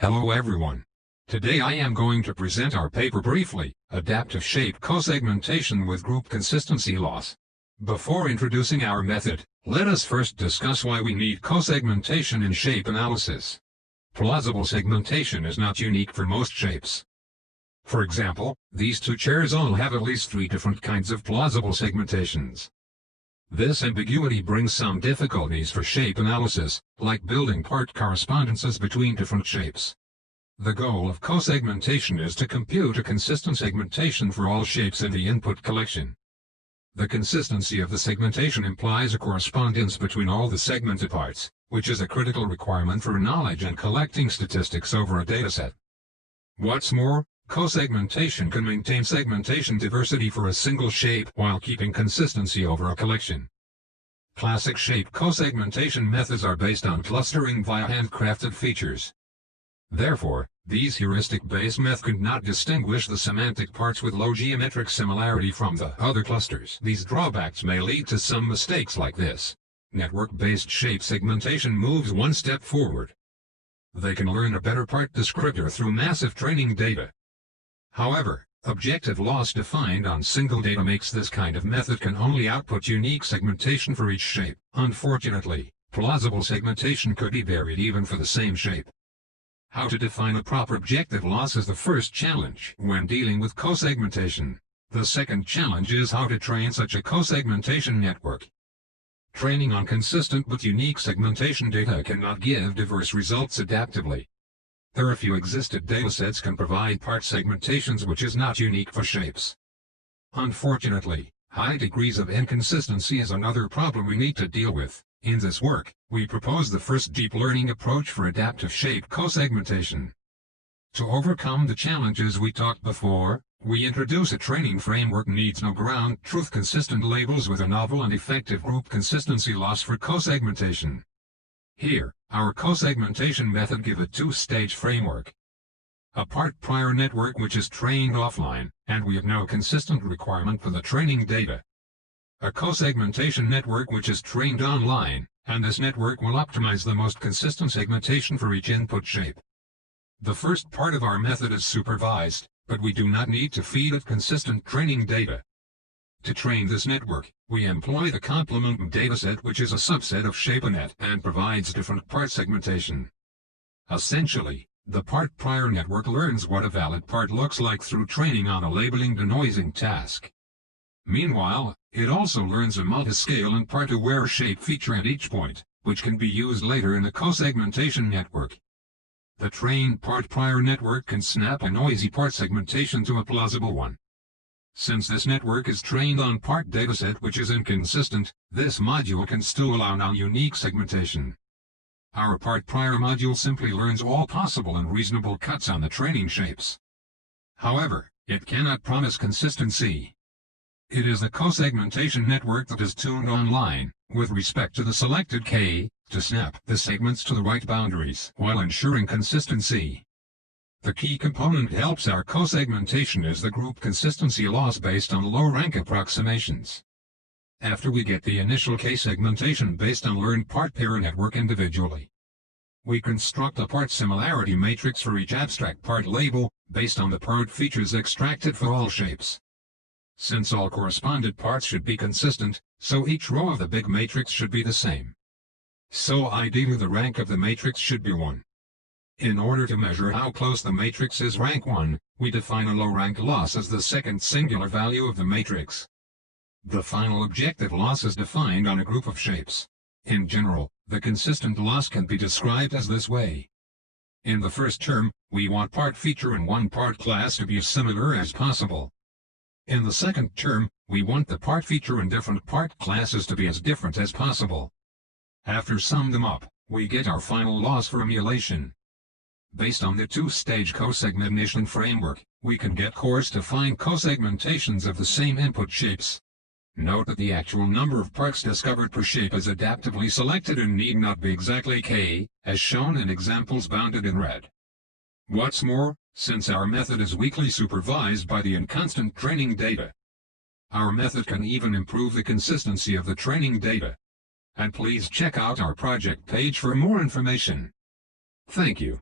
Hello everyone. Today I am going to present our paper briefly, Adaptive Shape Co-Segmentation with Group Consistency Loss. Before introducing our method, let us first discuss why we need co-segmentation in shape analysis. Plausible segmentation is not unique for most shapes. For example, these two chairs all have at least 3 different kinds of plausible segmentations. This ambiguity brings some difficulties for shape analysis, like building part correspondences between different shapes. The goal of co-segmentation is to compute a consistent segmentation for all shapes in the input collection. The consistency of the segmentation implies a correspondence between all the segmented parts, which is a critical requirement for knowledge and collecting statistics over a dataset. What's more, co-segmentation can maintain segmentation diversity for a single shape while keeping consistency over a collection. Classic shape co-segmentation methods are based on clustering via handcrafted features. Therefore, these heuristic-based methods could not distinguish the semantic parts with low geometric similarity from the other clusters. These drawbacks may lead to some mistakes like this. Network-based shape segmentation moves one step forward. They can learn a better part descriptor through massive training data. However, objective loss defined on single data makes this kind of method can only output unique segmentation for each shape. Unfortunately, plausible segmentation could be varied even for the same shape. How to define a proper objective loss is the first challenge when dealing with co-segmentation. The second challenge is how to train such a co-segmentation network. Training on consistent but unique segmentation data cannot give diverse results adaptively. There are few existed datasets can provide part segmentations which is not unique for shapes. Unfortunately, high degrees of inconsistency is another problem we need to deal with. In this work, we propose the first deep learning approach for adaptive shape co-segmentation. To overcome the challenges we talked before, we introduce a training framework needs no ground truth consistent labels with a novel and effective group consistency loss for co-segmentation. Here, our co-segmentation method gives a 2-stage framework. A part prior network which is trained offline, and we have no consistent requirement for the training data. A co-segmentation network which is trained online, and this network will optimize the most consistent segmentation for each input shape. The first part of our method is supervised, but we do not need to feed it consistent training data. To train this network, we employ the complement dataset which is a subset of ShapeNet and provides different part segmentation. Essentially, the part prior network learns what a valid part looks like through training on a labeling denoising task. Meanwhile, it also learns a multiscale and part-aware shape feature at each point, which can be used later in a co-segmentation network. The trained part prior network can snap a noisy part segmentation to a plausible one. Since this network is trained on part dataset which is inconsistent, this module can still allow non-unique segmentation. Our part prior module simply learns all possible and reasonable cuts on the training shapes. However, it cannot promise consistency. It is the co-segmentation network that is tuned online, with respect to the selected K, to snap the segments to the right boundaries while ensuring consistency. The key component helps our co-segmentation is the group consistency loss based on low-rank approximations. After we get the initial K segmentation based on learned part pair network individually, we construct a part similarity matrix for each abstract part label, based on the part features extracted for all shapes. Since all corresponded parts should be consistent, so each row of the big matrix should be the same. So ideally the rank of the matrix should be 1. In order to measure how close the matrix is rank 1, we define a low-rank loss as the second singular value of the matrix. The final objective loss is defined on a group of shapes. In general, the consistent loss can be described as this way. In the first term, we want part feature in one part class to be as similar as possible. In the second term, we want the part feature in different part classes to be as different as possible. After sum them up, we get our final loss for emulation. Based on the 2-stage co-segmentation framework, we can get cores to find co-segmentations of the same input shapes. Note that the actual number of parts discovered per shape is adaptively selected and need not be exactly K, as shown in examples bounded in red. What's more, since our method is weakly supervised by the inconstant training data, our method can even improve the consistency of the training data. And please check out our project page for more information. Thank you.